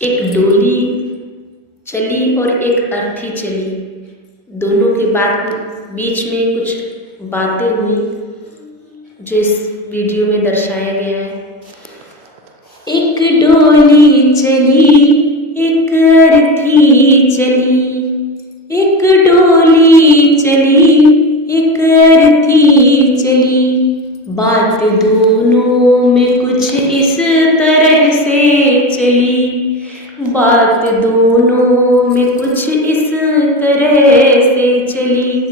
एक डोली चली और एक अर्थी चली। दोनों के बीच में कुछ बातें हुई जो इस वीडियो में दर्शाया गया है। एक डोली चली, एक अर्थी चली, एक डोली चली, एक अर्थी चली। बात दोनों में कुछ इस तरह से चली, बात दोनों में कुछ इस तरह से चली।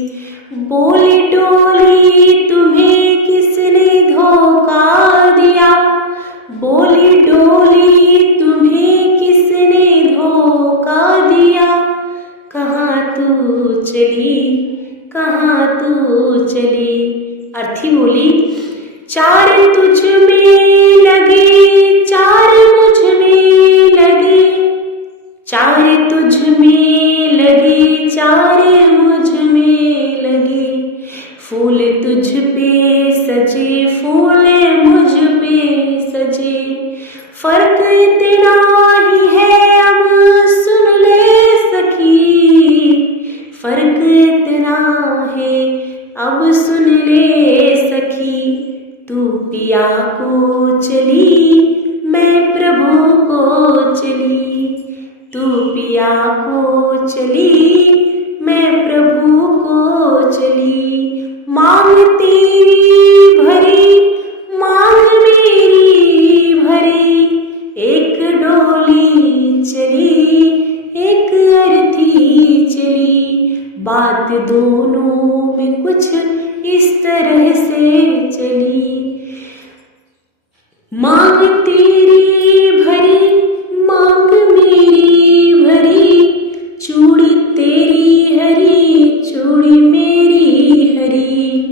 बोली डोली तुम्हें किसने धोखा दिया, बोली डोली तुम्हें किसने धोखा दिया। कहाँ तू चली, कहाँ तू चली। अर्थी बोली, चार तुझ में लगे, चार मुझ में लगे, चार तुझ में लगे, चार मुझ में लगे। फूल तुझ पे सजे, फूल मुझ पे सजे। फर्क इतना ही है अब सुन ले सखी, फर्क इतना है अब सुन ले सखी। तू पिया को चली, मैं प्रभु को चली, तू पिया को चली, मैं प्रभु को चली। मांग तेरी भरी, मांग मेरी भरी। एक डोली चली, एक अर्थी चली। बात दोनों में कुछ इस तरह से चली। मांग तेरी भरी, मांग मेरी भरी। चूड़ी तेरी हरी, चूड़ी मेरी हरी।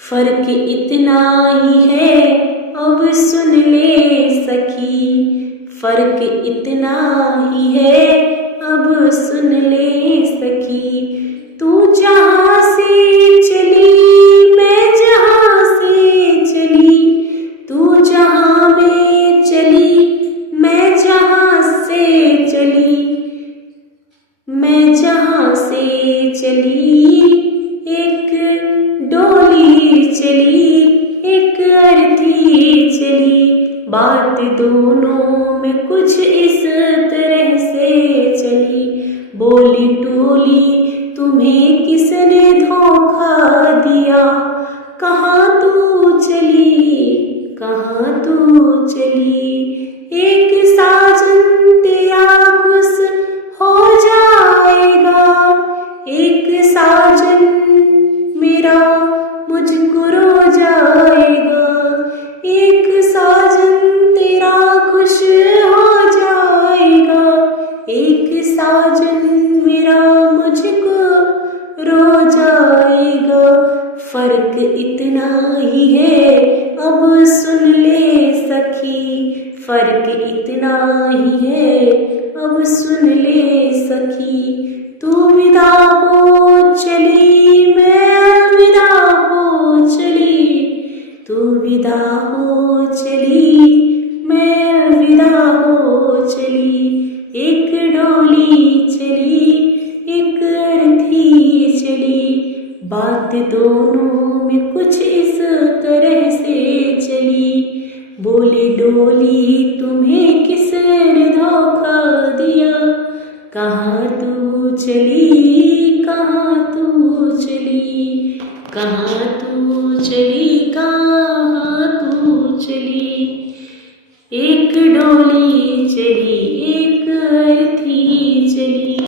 फर्क इतना ही है अब सुन ले सखी, फर्क इतना ही है अब सुन ले सखी। तू जहाँ से चली, मैं जहाँ से चली, तू जहाँ में चली, मैं जहाँ से चली, मैं जहाँ से चली। एक डोली चली, एक अर्थी चली। बात दोनों में कुछ इस तरह से चली। बोली डोली तुम्हें किसने धोखा दिया, कहाँ तू चली, कहाँ तू चली। एक साजन तेरा खुश हो जाएगा, एक साजन मेरा मुझको रो जाएगा। एक साजन तेरा खुश हो जाएगा, एक साजन मेरा मुझको रो जाएगा। फर्क इतना ही है अब सुन ले सखी, फर्क इतना ही है अब सुन ले सखी। तू विदा हो चली, मैं अलविदा हो चली, तू विदा हो चली, मैं अलविदा हो चली। एक डोली चली, एक अर्थी चली। बात दोनों में कुछ इस तरह से चली। बोली डोली तुम्हें किसने धोखा दिया, कहाँ तू चली, कहाँ तू चली, कहाँ तू चली, कहाँ तू चली। एक डोली चली, एक अर्थी चली।